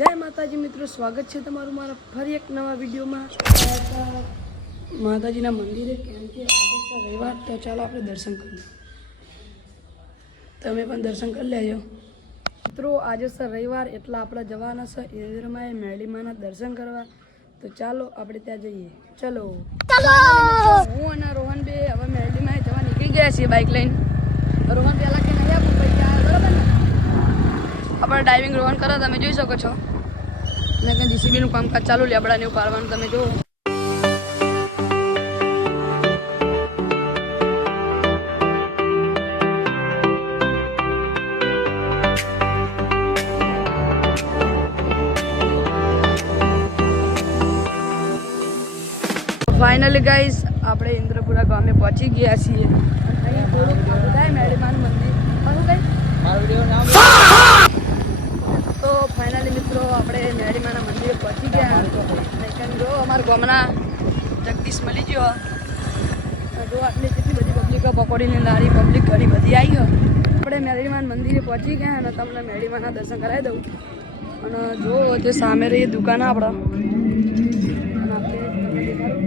જય માતાજી મિત્રો, સ્વાગત છે તમારું મારા ફરી એક નવા વિડીયોમાં। માતાજીના મંદિરે કેમ કે આજે છે રવિવાર, તો ચાલો આપણે દર્શન કરીએ। તમે પણ દર્શન કરી લેજો મિત્રો। આજે છે રવિવાર એટલે આપણે જવાના છે ઇન્દ્રમાએ મેળીમાના દર્શન કરવા, તો ચાલો આપણે ત્યાં જઈએ। ચલો હું અને રોહન બે હવે મેળીમાએ જવા નીકળી ગયા છીએ બાઇક લઈને। રોહન પહેલાં કે નહીં આપું પૈસા બરાબર ને, આપણે ડાઇવિંગ રોહન કરો તમે જોઈ શકો છો ને કે જીસીબીનું કામકાજ ચાલુ લેબડાને એવું પાડવાનું તમે જુઓ। ફાઇનલી ગાઈસ આપણે ઇન્દ્રપુરા ગામે પહોંચી ગયા છીએ। અહીં થોડુંક આગળ થાય મેળીમાનું મંદિર શું કઈ તો ફાઇનલી મિત્રો આપણે મેળીમાના મંદિરે પહોંચી ગયા। જો અમારા ગામના જગદીશ મળી ગયો, જો આટલી કેટલી બધી પબ્લિક પકોડીની લારી પબ્લિક ઘણી બધી આવી હોય। આપણે મેળીમાન મંદિરે પહોંચી ગયા અને તમને મેળીમાના દર્શન કરાવી દઉં। અને જો જે સામે રહી દુકાન આપણા અને આપણે તમને દેખાડું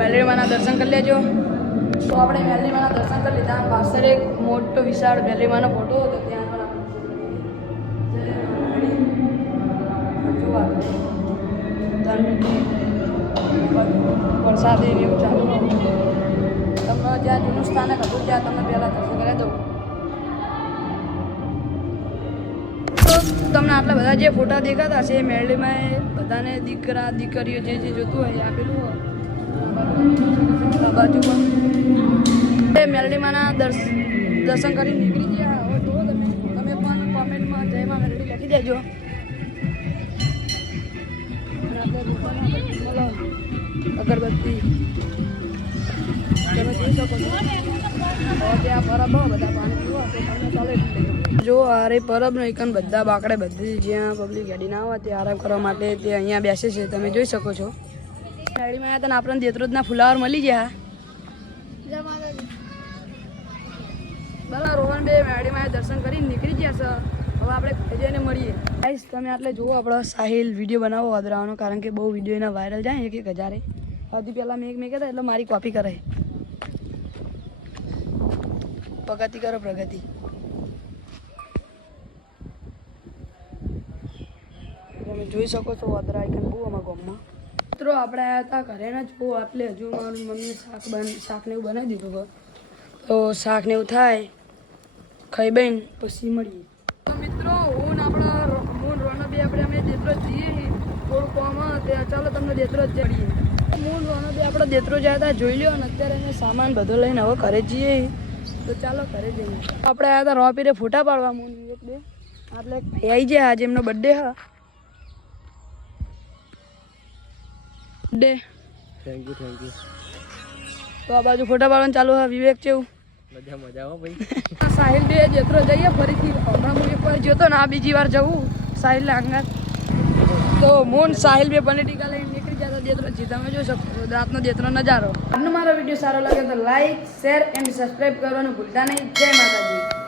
મેળીમાના દર્શન કરી લેજો। તો આપણે મેળીમાના દર્શન કરી લીધા। પાછળ એક મોટો વિશાળ મેળીમાનો ફોટો હતો, ત્યાં પણ વરસાદી એવું ચાલુ તમને જ્યાં જૂનું સ્થાનક હતું ત્યાં તમને પહેલાં દર્શન કરી દઉં। તો તમને આટલા બધા જે ફોટા દેખાતા હશે એ મેળીમાં બધાને દીકરા દીકરીઓ જે જે જોતું હોય આપેલું હોય બાજુ પણ મેલડીમાંના દર્શન કરી નીકળી ગયા। હવે જુઓ તમે પણ કોમેન્ટમાં જયમાં મેલડી લખી દેજો। અગરબત્તી તમે જોઈ શકો છો। ત્યાં પરબ બધા પાણી પીવા તો તમને ચાલે જો આરે પરબનો એકન બધા બાકડે બધી જ્યાં પબ્લિક ગાડી ના આવે તે આરામ કરવા માટે તે અહીંયા બેસે છે, તમે જોઈ શકો છો। ગાડીમાં તને આપણને દેત્રોજના ફુલાવર મળી ગયા। ભલા રોહન બે મેળીમાં દર્શન કરીને નીકળી ગયા છે। હવે આપણે જઈને મળીએ। ગાઈસ તમે આટલે જુઓ આપણો સાહિલ વિડીયો બનાવો વધરાવાનો, કારણ કે બહુ વિડીયો એના વાયરલ જાય 1,000 સૌથી પહેલાં મેં કહેતા એટલે મારી કોપી કરે। પ્રગતિ કરો પ્રગતિ। તમે જોઈ શકો છો વધરા આઈકન બહુ અમારા ગામમાં। મિત્રો આપણે આવ્યા હતા ઘરે ને જ બહુ આટલે હજુ મારી મમ્મીએ શાક ને એવું બનાવી દીધું હોય, તો શાક ને એવું થાય ખાઈ બહેન પછી મળીએ। તો મિત્રો હું રોનો બે આપણે અમે દેત્રોજ જઈએ થોડું કામ ત્યાં, ચાલો તમને દેત્રોજ જઈએ। હું રોનો બે આપણે દેત્રોજ આવ્યા હતા જોઈ લ્યો, અને અત્યારે અમે સામાન બધો લઈને હવે ઘરે જઈએ, તો ચાલો ઘરે જઈએ। આપણે આવ્યા હતા રોપીરે ફોટા પાડવા હું એક બે એટલે આવી જાય આજે એમનો બર્થડે હા ડે થેન્ક યુ તો આ બાજુ ફોટા પાડવાનું ચાલુ હા વિવેક કેવું મજા હો ભાઈ। સાહિલ બે જેતરો જઈએ ફરીથી, હમણાં હું એક વાર જોતો ને આ બીજી વાર જવું સાહિલ આંગા, તો મોન સાહિલ બે પનીર ટીકા લઈને નીકળી જતા દેત્રો જી તમે જોઈ શકો રાતનો દેત્રો નજારો। આજનો મારો વિડીયો સારો લાગે તો લાઈક શેર એન્ડ સબસ્ક્રાઈબ કરવાનું ભૂલતા નહીં। જય માતાજી।